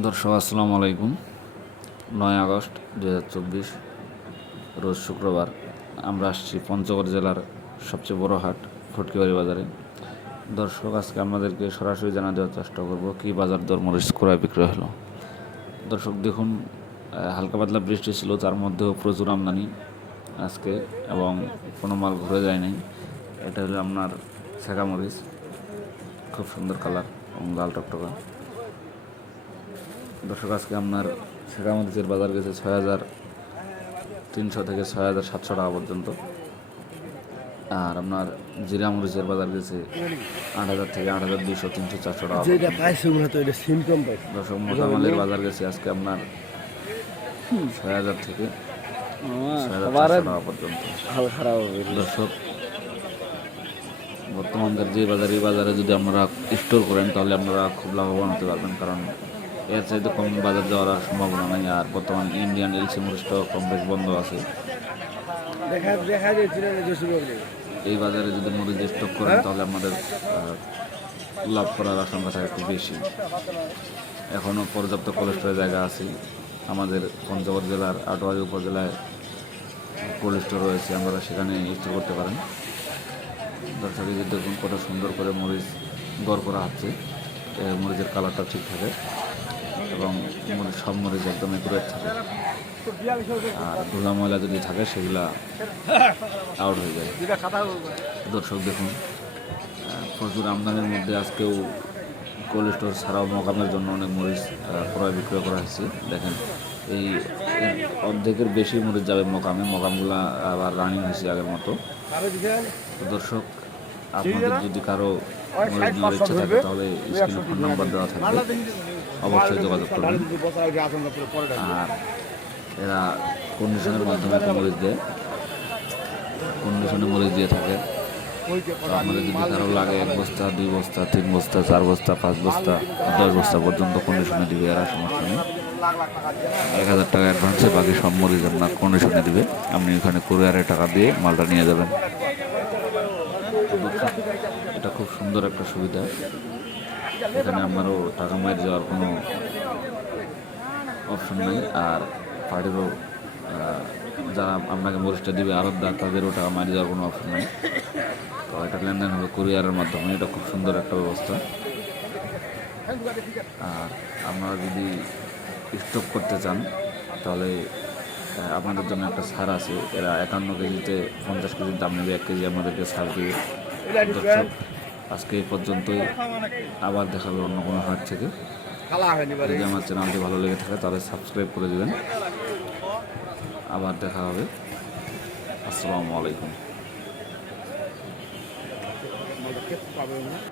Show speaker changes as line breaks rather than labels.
দর্শক, আসসালামু আলাইকুম। নয় আগস্ট দু হাজার চব্বিশ, রোজ শুক্রবার আমরা আসছি পঞ্চগড় জেলার সবচেয়ে বড় হাট, ফটকিবাড়ি বাজারে। দর্শক, আজকে আমাদেরকে সরাসরি জানা দেওয়ার চেষ্টা করব, কি বাজার দর মরিচ ক্রয় বিক্রয় হলো? দর্শক, দেখুন হালকা পাতলা বৃষ্টি ছিল তার মধ্যেও প্রচুর আমদানি আজকে এবং কোনো মাল ঘুরে যায় নাই। এটা হলো আপনার শেখা মরিচ খুব সুন্দর কালার এবং লাল টকটকা। দর্শক আজকে আপনার শেখামরিচের বাজার গেছে ছয় হাজার তিনশো থেকে ছয় হাজার সাতশো টাকা পর্যন্ত। আর আপনার জিরা মরিচের বাজার গেছে আট হাজার থেকে আট হাজার দুইশো তিনশো চারশো টাকা দর্শক মোটামালের বাজার গেছে আজকে আপনার ছয় হাজার থেকে ছয় হাজার টাকা পর্যন্ত। দর্শক বর্তমানকার যে বাজার এই বাজারে যদি আপনারা স্টোর করেন তাহলে আপনারা খুব লাভবান হতে পারবেন। কারণ এর চাইতে কম বাজার যাওয়ার সম্ভাবনা নেই আর বর্তমান ইন্ডিয়ান এলসি মরিচটাও কম বেশ বন্ধ আছে। এই বাজারে যদি মরিচ স্টক করেন তাহলে আমাদের লাভ করার আশঙ্কা থাকে একটু বেশি। এখনও পর্যাপ্ত কোলেস্টোরের জায়গা আছে। আমাদের পঞ্চগড় জেলার আটোয়ারি উপজেলায় কোল্ড স্টোর রয়েছে আপনারা সেখানে স্টোর করতে পারেন। দর্শক দেখুন কত সুন্দর করে মরিচ গড় করা হচ্ছে। মরিচের কালারটা ঠিক থাকে। এবং সব মরিচ একদম একুরেট থাকে। আর ধুলা ময়লা যদি থাকে, সেগুলা আউট হয়ে যায়। দর্শক দেখুন প্রচুর আমদানির মধ্যে আজকেও কোল্ড স্টোর ছাড়াও মোকামের জন্য অনেক মরিচ ক্রয় বিক্রয় করা হয়েছে। দেখেন, এই অর্ধেকের বেশি মরিচ যাবে মোকামে, মোকামগুলা আবার রানিং হয়েছে আগের মতো। দর্শক, আপনাদের যদি কারও মরিচ নেওয়ার ইচ্ছা থাকে, তাহলে স্ক্রিনে ফোন নাম্বার দেওয়া থাকবে। অবশ্যই যোগাযোগ করবেন আর এরা কন্ডিশনের মাধ্যমে মরিচ দেয়। কন্ডিশনে মরিচ দিয়ে থাকে। তো আপনাদের যদি কারও লাগে এক বস্তা, দুই বস্তা, তিন বস্তা, চার বস্তা, পাঁচ বস্তা, দশ বস্তা পর্যন্ত কন্ডিশনে দিবে, এরা সমস্যা নেই। এক হাজার টাকা অ্যাডভান্সে বাকি সব মরিচ আপনার কন্ডিশনে দিবে। আপনি এখানে কুরিয়ারে টাকা দিয়ে মালটা নিয়ে যাবেন। এটা খুব সুন্দর একটা সুবিধা। এখানে আমারও টাকা মার যাওয়ার কোনো অপশন নাই। আর পার্টিরও যারা আপনাকে মরিচটা দিবে আরবদার তাদেরও টাকা মারি যাওয়ার কোনো অপশন নাই। তো এটা লেনদেন হবে কুরিয়ারের মাধ্যমে। এটা খুব সুন্দর একটা ব্যবস্থা। আর আপনারা যদি স্টক করতে চান তাহলে আপনাদের জন্য একটা ছাড় আছে। এরা একান্ন কেজিতে পঞ্চাশ কেজির দাম নেবে। এক কেজি আমাদেরকে দিবে। দর্শক, আজকে এই পর্যন্তই। আবার দেখাবে অন্য কোনো হাট থেকে। যদি আমার চ্যানেলটি ভালো লেগে থাকে, তাহলে সাবস্ক্রাইব করে দেবেন। আবার দেখা হবে। আসসালামু আলাইকুম।